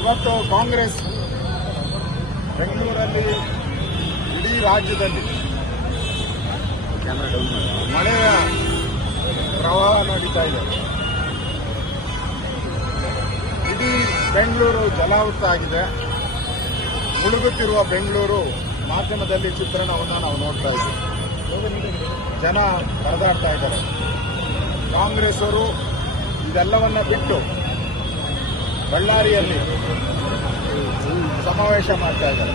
ಇವತ್ತು ಕಾಂಗ್ರೆಸ್ ಬೆಂಗಳೂರಲ್ಲಿ ಇಡೀ ರಾಜ್ಯದಲ್ಲಿ ಮಳೆಯ ಪ್ರವಾಹ ನಡೀತಾ ಇದೆ. ಇಡೀ ಬೆಂಗಳೂರು ಜಲಾವೃತ ಆಗಿದೆ. ಮುಳುಗುತ್ತಿರುವ ಬೆಂಗಳೂರು ಮಾಧ್ಯಮದಲ್ಲಿ ಚಿತ್ರಣವನ್ನು ನಾವು ನೋಡ್ತಾ ಇದ್ದೀವಿ. ಜನ ಪರದಾಡ್ತಾ ಇದ್ದಾರೆ. ಕಾಂಗ್ರೆಸ್ ಅವರು ಇದೆಲ್ಲವನ್ನ ಬಿಟ್ಟು ಬಳ್ಳಾರಿಯಲ್ಲಿ ಸಮಾವೇಶ ಮಾಡ್ತಾ ಇದ್ದಾರೆ.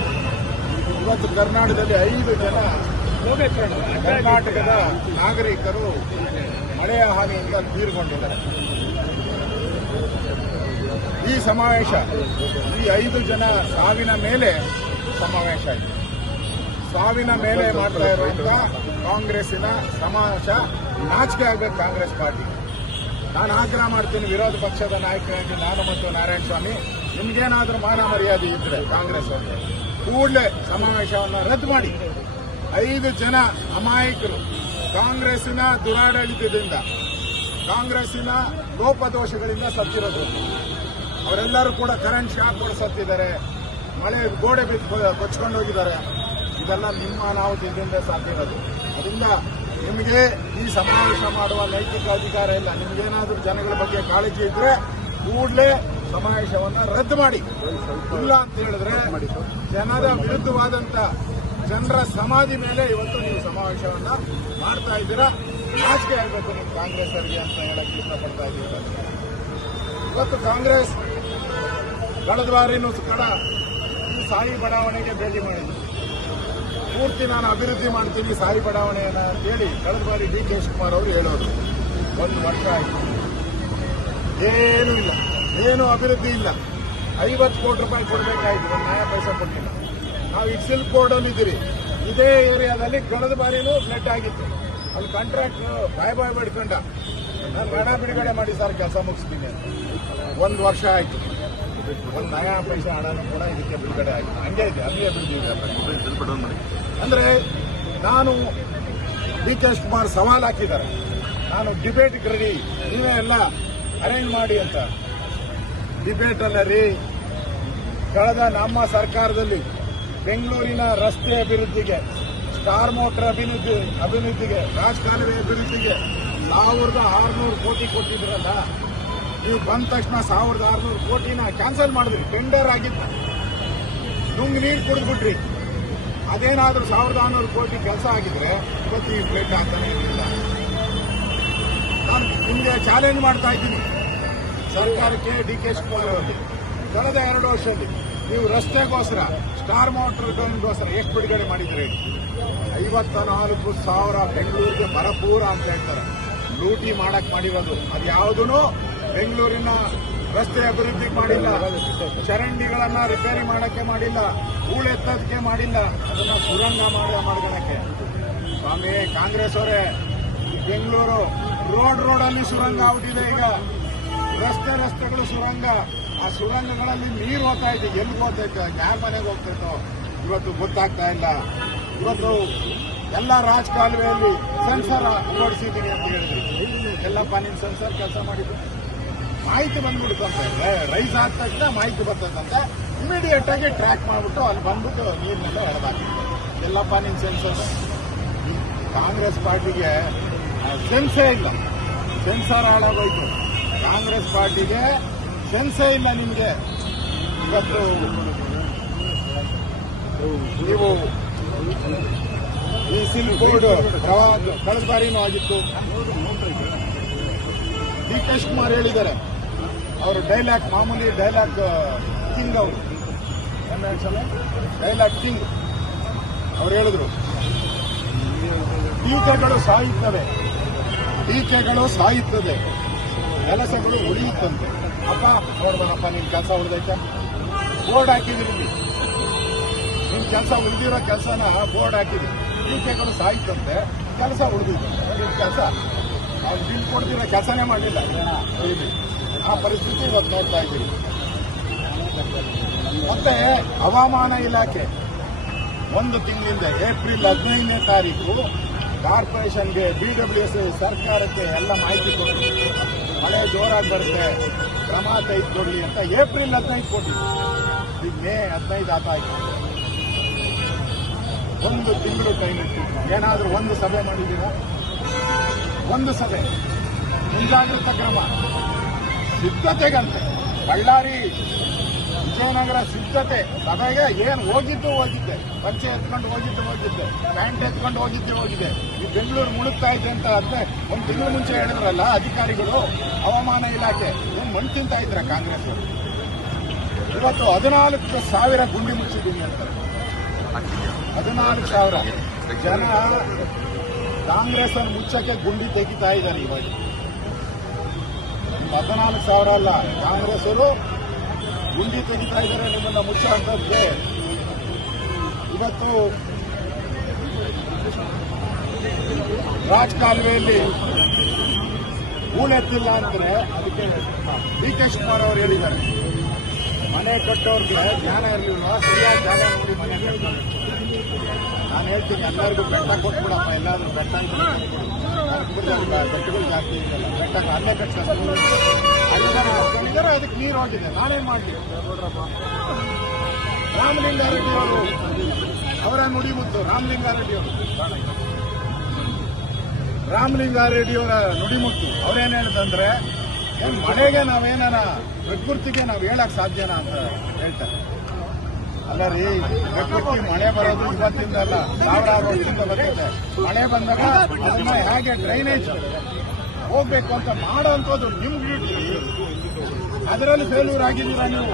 ಇವತ್ತು ಕರ್ನಾಟಕದಲ್ಲಿ ಐದು ಜನ ಕರ್ನಾಟಕದ ನಾಗರಿಕರು ಮಳೆಯ ಹಾನಿಯಿಂದ ತೀರ್ಕೊಂಡಿದ್ದಾರೆ ಈ ಸಮಾವೇಶ ಈ ಐದು ಜನ ಸಾವಿನ ಮೇಲೆ ಸಮಾವೇಶ ಇದೆ. ಸಾವಿನ ಮೇಲೆ ಮಾಡ್ತಾ ಇರುವಂತ ಕಾಂಗ್ರೆಸ್ಸಿನ ಸಮಾವೇಶ ನಾಚಿಕೆ ಆಗಬೇಕು ಕಾಂಗ್ರೆಸ್ ಪಾರ್ಟಿ ನಾನು ಆಗ್ರಹ ಮಾಡ್ತೀನಿ ವಿರೋಧ ಪಕ್ಷದ ನಾಯಕರಾಗಿ ನಾನು ಮತ್ತು ನಾರಾಯಣ ಸ್ವಾಮಿ, ನಿಮ್ಗೇನಾದ್ರೂ ಮಾನ ಮರ್ಯಾದೆ ಇದ್ರೆ ಕಾಂಗ್ರೆಸ್ ಅವರಿಗೆ, ಕೂಡಲೇ ಸಮಾವೇಶವನ್ನು ರದ್ದು ಮಾಡಿ. ಐದು ಜನ ಅಮಾಯಕರು ಕಾಂಗ್ರೆಸ್ಸಿನ ದುರಾಡಳಿತದಿಂದ, ಕಾಂಗ್ರೆಸ್ಸಿನ ಲೋಪದೋಷಗಳಿಂದ ಸತ್ತಿರೋದು. ಅವರೆಲ್ಲರೂ ಕೂಡ ಕರೆಂಟ್ ಶಾಕ್ ಕೂಡ ಸತ್ತಿದ್ದಾರೆ. ಮಳೆ ಗೋಡೆ ಬಿದ್ದು ಕೊಚ್ಕೊಂಡು ಹೋಗಿದ್ದಾರೆ ಇದೆಲ್ಲ ನಿಮ್ಮ ಅನಾಹುತದಿಂದ ಸಾಧ್ಯ ಇರೋದು ಅದರಿಂದ ನಿಮಗೆ ಈ ಸಮಾವೇಶ ಮಾಡುವ ನೈತಿಕ ಅಧಿಕಾರ ಇಲ್ಲ. ನಿಮ್ಗೇನಾದ್ರೂ ಜನಗಳ ಬಗ್ಗೆ ಕಾಳಜಿ ಇದ್ರೆ ಕೂಡಲೇ ಸಮಾವೇಶವನ್ನ ರದ್ದು ಮಾಡಿ. ಇಲ್ಲ ಅಂತ ಹೇಳಿದ್ರೆ ಜನರ ವಿರುದ್ಧವಾದಂತ ಜನರ ಸಮಾಧಿ ಮೇಲೆ ಇವತ್ತು ನೀವು ಸಮಾವೇಶವನ್ನ ಮಾಡ್ತಾ ಇದ್ದೀರಾ? ನಾಚಿಕೆ ಆಗಬೇಕು ಕಾಂಗ್ರೆಸ್ ಅವರಿಗೆ ಅಂತ ಹೇಳಕ್ಕೆ ಇಷ್ಟಪಡ್ತಾ ಇದ್ದೀವಿ. ಸರ್. ಇವತ್ತು ಕಾಂಗ್ರೆಸ್, ಕಳೆದ ಬಾರಿನೂ ಕಡ ಸಾಯಿ ಬಡಾವಣೆಗೆ ಭೇಟಿ ಮಾಡಿದ್ರು. ಪೂರ್ತಿ ನಾನು ಅಭಿವೃದ್ಧಿ ಮಾಡ್ತೀನಿ ಸಾಯಿ ಬಡಾವಣೆಯನ್ನ ಅಂತೇಳಿ ಕಳೆದ ಬಾರಿ ಡಿ ಕೆ ಶಿವಕುಮಾರ್ ಅವರು ಹೇಳೋರು. ಒಂದು ವರ್ಷ ಆಯಿತು. ಏನೂ ಇಲ್ಲ. ಏನೂ ಅಭಿವೃದ್ಧಿ ಇಲ್ಲ. ಐವತ್ತು ಕೋಟಿ ರೂಪಾಯಿ ಕೊಡಬೇಕಾಯ್ತು. ಒಂದು ನ್ಯಾಯ ಪೈಸೆ ಕೊಟ್ಟಿಲ್ಲ. ನಾವು ಈಗ ಸಿಲ್ಕ್ ಬೋರ್ಡಲ್ಲಿ ಇದ್ದೀರಿ. ಇದೇ ಏರಿಯಾದಲ್ಲಿ ಕಳೆದ ಬಾರಿನೂ ಫ್ಲಡ್ ಆಗಿತ್ತು. ಅಲ್ಲಿ ಕಾಂಟ್ರಾಕ್ಟ್ ಬಾಯ್ ಬಾಯ್ ಬಿಡ್ಕೊಂಡ ನಾನು ಹಣ ಬಿಡುಗಡೆ ಮಾಡಿ ಸರ್ ಕೆಲಸ ಮುಗಿಸ್ತೀನಿ. ಒಂದು ವರ್ಷ ಆಯ್ತು. ಒಂದು ಕೂಡ ಇದಕ್ಕೆ ಬಿಡುಗಡೆ ಆಗಿದೆ ಹಂಗೆ ಇದೆ ಅಂದ್ರೆ ನಾನು ಡಿ ಕೆ ಶಿವಕುಮಾರ್ ಸವಾಲ್ ಹಾಕಿದ್ದಾರೆ. ನಾನು ಡಿಬೇಟ್ ರೆಡಿ ನೀವೇ ಎಲ್ಲ ಅರೇಂಜ್ ಮಾಡಿ ಅಂತ. ಡಿಬೇಟ್ ಅಲ್ಲ ರೀ ಕಳೆದ ನಮ್ಮ ಸರ್ಕಾರದಲ್ಲಿ ಬೆಂಗಳೂರಿನ ರಸ್ತೆ ಅಭಿವೃದ್ಧಿಗೆ ಸ್ಟಾರ್ ಮೋಟರ್ ಅಭಿವೃದ್ಧಿ, ಅಭಿವೃದ್ಧಿಗೆ, ರಾಜಕಾಲುವೆ ಅಭಿವೃದ್ಧಿಗೆ ಸಾವಿರದ ಆರುನೂರು ಕೋಟಿ ಕೊಟ್ಟಿದ್ರಲ್ಲ ನೀವು ಬಂದ ತಕ್ಷಣ ಸಾವಿರದ ಆರುನೂರು ಕೋಟಿನ ಕ್ಯಾನ್ಸಲ್ ಮಾಡಿದ್ರಿ. ಟೆಂಡರ್ ಆಗಿದ್ದ. ನುಂಗ್ ನೀರು ಕುಡಿದ್ಬಿಟ್ರಿ. ಅದೇನಾದ್ರೂ ಸಾವಿರದ ಆರುನೂರು ಕೋಟಿ ಕೆಲಸ ಆಗಿದ್ರೆ ಇವತ್ತು ಈ ಪ್ಲೇಟ್ ಆಗ್ತಾನೆ ಇರಲಿಲ್ಲ ನಾನು ಮುಂದೆ ಚಾಲೆಂಜ್ ಮಾಡ್ತಾ ಇದ್ದೀನಿ. ಸರ್ಕಾರಕ್ಕೆ ಡಿ ಕೆ ಶಿವಕುಮಾರ್ ಅವರಿಗೆ ಕಳೆದ ಎರಡು ವರ್ಷದಲ್ಲಿ ನೀವು ರಸ್ತೆಗೋಸ್ಕರ ಸ್ಟಾರ್ ಮೋಟರ್ಗೋಸ್ಕರ ಎಷ್ಟು ಬಿಡುಗಡೆ ಮಾಡಿದ್ರಿ ಐವತ್ತ ನಾಲ್ಕು ಸಾವಿರ ಬೆಂಗಳೂರಿಗೆ ಬರಪೂರ ಅಂತ ಹೇಳ್ತಾರೆ. ಲೂಟಿ ಮಾಡಕ್ ಮಾಡಿರೋದು. ಅದು ಯಾವುದೂ ಬೆಂಗಳೂರಿನ ರಸ್ತೆ ಅಭಿವೃದ್ಧಿ ಮಾಡಿಲ್ಲ, ಚರಂಡಿಗಳನ್ನ ರಿಪೇರಿ ಮಾಡಕ್ಕೆ ಮಾಡಿಲ್ಲ ಹೂಳೆತ್ತೋದಕ್ಕೆ ಮಾಡಿಲ್ಲ, ಅದನ್ನ ಸುರಂಗ ಮಾಡಿ ಮಾಡ್ಕೊಳಕ್ಕೆ ಸ್ವಾಮಿ, ಕಾಂಗ್ರೆಸ್ ಅವರೇ ಬೆಂಗಳೂರು ರೋಡ್ ರೋಡಲ್ಲಿ ಸುರಂಗ ಆಗ್ಬಿಟ್ಟಿದೆ ಈಗ. ರಸ್ತೆ ರಸ್ತೆಗಳು ಸುರಂಗ. ಆ ಸುರಂಗಗಳಲ್ಲಿ ನೀರು ಹೋಗ್ತಾ ಇದೆ, ಎಲ್ಲಿ ಹೋಗ್ತೈತೆ ಯಾರ ಮನೆಗೆ ಹೋಗ್ತೈತೋ ಇವತ್ತು ಗೊತ್ತಾಗ್ತಾ ಇಲ್ಲ. ಇವತ್ತು ಎಲ್ಲ ರಾಜಕಾಲುವೆಯಲ್ಲಿ ಸೆನ್ಸರ್ ಅಳವಡಿಸಿದ್ದೀನಿ ಅಂತ ಹೇಳಿದ್ರು. ಎಲ್ಲಪ್ಪ ನಿಮ್ ಸೆನ್ಸರ್ ಕೆಲಸ ಮಾಡಿದ್ರು ಮಾಹಿತಿ ಬಂದ್ಬಿಡುತ್ತಂತೆ ರೈಸ್ ಆದ ತಕ್ಷಣ ಮಾಹಿತಿ ಬರ್ತದಂತೆ. ಇಮಿಡಿಯೇಟ್ ಆಗಿ ಟ್ರ್ಯಾಕ್ ಮಾಡಿಬಿಟ್ಟು ಅಲ್ಲಿ ಬಂದ್ಬಿಟ್ಟು ನೀರಿನೆಲ್ಲ ಎಳೆದಾಕಿತ್ತು ಎಲ್ಲಪ್ಪ ನಿಮ್ಮ ಸೆನ್ಸರ್ ಕಾಂಗ್ರೆಸ್ ಪಾರ್ಟಿಗೆ ಸೆನ್ಸೇ ಇಲ್ಲ. ಸೆನ್ಸಾರ್ ಹಾಳಾಗೋಯ್ತು. ಕಾಂಗ್ರೆಸ್ ಪಾರ್ಟಿಗೆ ಸೆನ್ಸೇ ಇಲ್ಲ ನಿಮಗೆ. ಇವತ್ತು ನೀವು ಈ ಸಿಲ್ ಪ್ರವಾಹ ಕಳೆದ ಬಾರಿನೂ ಆಗಿತ್ತು. ಡಿ ಕೆ ಶಿವಕುಮಾರ್ ಹೇಳಿದ್ದಾರೆ. ಅವರು ಡೈಲಾಗ್ ಮಾಮೂಲಿ ಡೈಲಾಗ್ ಕಿಂಗ್ ಅವರು. ಡೈಲಾಗ್ ಕಿಂಗ್ ಅವ್ರು ಹೇಳಿದ್ರು, ಟೀಕೆಗಳು ಸಾಯುತ್ತವೆ. ಟೀಕೆಗಳು ಸಾಯುತ್ತದೆ. ಕೆಲಸಗಳು ಉಳಿಯುತ್ತಂತೆ. ಅಪ್ಪ ನೋಡ್ಬೋಣಪ್ಪ ನಿಮ್ ಕೆಲಸ ಉಳಿದೈತೆ. ಬೋರ್ಡ್ ಹಾಕಿದಿರಿ ನಿಮ್ ಕೆಲಸ ಉಳಿದಿರೋ ಕೆಲಸನ ಬೋರ್ಡ್ ಹಾಕಿದ್ರಿ ಟೀಕೆಗಳು ಸಾಯ್ತಂತೆ ಕೆಲಸ ಉಳಿದಿದ್ದಂತೆ ಕೆಲಸ, ಅವ್ರು ಬಿಲ್ ಕೊಡ್ತಿರೋ ಕೆಲಸನೇ ಮಾಡಲಿಲ್ಲ. ಆ ಪರಿಸ್ಥಿತಿ ಇವತ್ತು ನೋಡ್ತಾ ಇದ್ದೀವಿ. ಮತ್ತೆ ಹವಾಮಾನ ಇಲಾಖೆ ಒಂದು ತಿಂಗಳಿಂದ ಏಪ್ರಿಲ್ ಹದಿನೈದನೇ ತಾರೀಕು ಕಾರ್ಪೊರೇಷನ್ಗೆ ಬಿಡಬ್ಲ್ಯೂ ಎಸ್ ಸರ್ಕಾರಕ್ಕೆ ಎಲ್ಲ ಮಾಹಿತಿ ಕೊಟ್ಟು ಮಳೆ ಜೋರಾಗಿ ಬರುತ್ತೆ, ಕ್ರಮ ತೆಗೆದುಕೊಳ್ಳಿ ಅಂತ ಏಪ್ರಿಲ್ ಹದಿನೈದು ಕೊಟ್ಟಿದ್ದು ಈಗ ಮೇ ಹದಿನೈದು ಆತ ಆಯ್ತು. ಒಂದು ತಿಂಗಳು ಟೈಮ್ ಏನಾದರೂ ಒಂದು ಸಭೆ ಮಾಡಿದ್ದೀರಾ? ಒಂದು ಸಭೆ. ಮುಂಜಾಗ್ರತಾ ಕ್ರಮ. ಸಿದ್ಧತೆಗಂತೆ. ಬಳ್ಳಾರಿ ವಿಜಯನಗರ ಸಿದ್ಧತೆ. ಸಭೆಗೆ ಏನು ಹೋಗಿದ್ದು ಹೋಗಿದ್ದೆ. ಪಂಚೆ ಎತ್ಕೊಂಡು ಹೋಗಿದ್ದು ಹೋಗಿದ್ದೆ. ಪ್ಯಾಂಟ್ ಎತ್ಕೊಂಡು ಹೋಗಿದ್ದು ಹೋಗಿದೆ ಈ ಬೆಂಗಳೂರು ಮುಳುಗ್ತಾ ಇದೆ ಅಂತ ಆದ್ರೆ ಒಂದು ತಿಂಗಳು ಮುಂಚೆ ಹೇಳಿದ್ರಲ್ಲ ಅಧಿಕಾರಿಗಳು, ಹವಾಮಾನ ಇಲಾಖೆ, ಏನ್ ಮಣ್ಣು ತಿಂತಾ ಇದ್ರ ಕಾಂಗ್ರೆಸ್? ಇವತ್ತು ಹದಿನಾಲ್ಕು ಸಾವಿರ ಗುಂಡಿ ಮುಚ್ಚಿದ್ದೀನಿ ಅಂತ. ಹದಿನಾಲ್ಕು ಸಾವಿರ. ಜನ ಕಾಂಗ್ರೆಸ್ ಅನ್ನು ಮುಚ್ಚಕ್ಕೆ ಗುಂಡಿ ತೆಗಿತಾ ಇದ್ದಾರೆ ಇವಾಗ. ಹದಿನಾಲ್ಕು ಸಾವಿರ ಅಲ್ಲ ಕಾಂಗ್ರೆಸ್ ಅವರು ಗುಂಡಿ ತೆಗಿತಾ ಇದ್ದಾರೆ ನಿಮ್ಮನ್ನ ಮುಚ್ಚುವಂತದ್ದೇ ಇವತ್ತು ರಾಜಕಾಲುವೆಯಲ್ಲಿ ಹೂಳೆತ್ತಿಲ್ಲ ಅಂದ್ರೆ ಅದಕ್ಕೆ ಡಿ ಕೆ ಶಿವಕುಮಾರ್ ಅವರು ಹೇಳಿದ್ದಾರೆ. ಮನೆ ಕಟ್ಟೋರ್ಗೆ ಜ್ಞಾನ ಇರಲಿಲ್ಲ ಸರಿಯಾದ ಜಾಗ ನೋಡಿ ಮನೆ ನಾನು ಹೇಳ್ತೀನಿ, ಎಲ್ಲರಿಗೂ ಬೆಟ್ಟ ಕೊಟ್ಬಿಡಪ್ಪ, ಎಲ್ಲಾದ್ರೂ ಬೆಟ್ಟ ಇದ್ರೆ ಬೆಟ್ಟಗಳು ಜಾಸ್ತಿ ಇದೆಯಲ್ಲ ಬೆಟ್ಟ ಅಲ್ಲೇ ಕಟ್ಕೊಂಡು ಅಲ್ಲಿದ್ದಾರೆ ಅದಕ್ಕೆ ನೀರು ಹೊಂಟಿದೆ. ನಾನೇನ್ ಮಾಡಲಿ. ರಾಮಲಿಂಗಾರೆಡ್ಡಿ ಅವರು. ಅವರ ನುಡಿಮುತ್ತು ರಾಮಲಿಂಗಾರೆಡ್ಡಿ ಅವರು. ರಾಮಲಿಂಗಾರೆಡ್ಡಿ ಅವರ ನುಡಿಮುತ್ತು ಅವ್ರೇನ್ ಹೇಳಿದಂದ್ರೆ ಏನ್ ಮಳೆಗೆ ನಾವೇನಾನ ಪ್ರಕೃತಿಗೆ ನಾವು ಹೇಳಕ್ ಸಾಧ್ಯನಾ ಅಂತ ಹೇಳ್ತಾರೆ. ಅಲ್ಲ ರೀ ಪ್ರಕೃತಿ ಮಳೆ ಬರೋದು ಇವತ್ತಿಂದ ಅಲ್ಲ ಸಾವಿರಾರು ವರ್ಷದಿಂದ ಬರುತ್ತೆ ಮಳೆ ಬಂದಾಗ ಅದನ್ನ ಹೇಗೆ ಡ್ರೈನೇಜ್ ಹೋಗ್ಬೇಕು ಅಂತ ಮಾಡೋಂಥದ್ದು ನಿಮ್ ನಿಮ್ಗೆ ಅದರಲ್ಲಿ ಫೇಲ್ಯೂರ್ ಆಗಿದ್ದೀರಾ ನೀವು?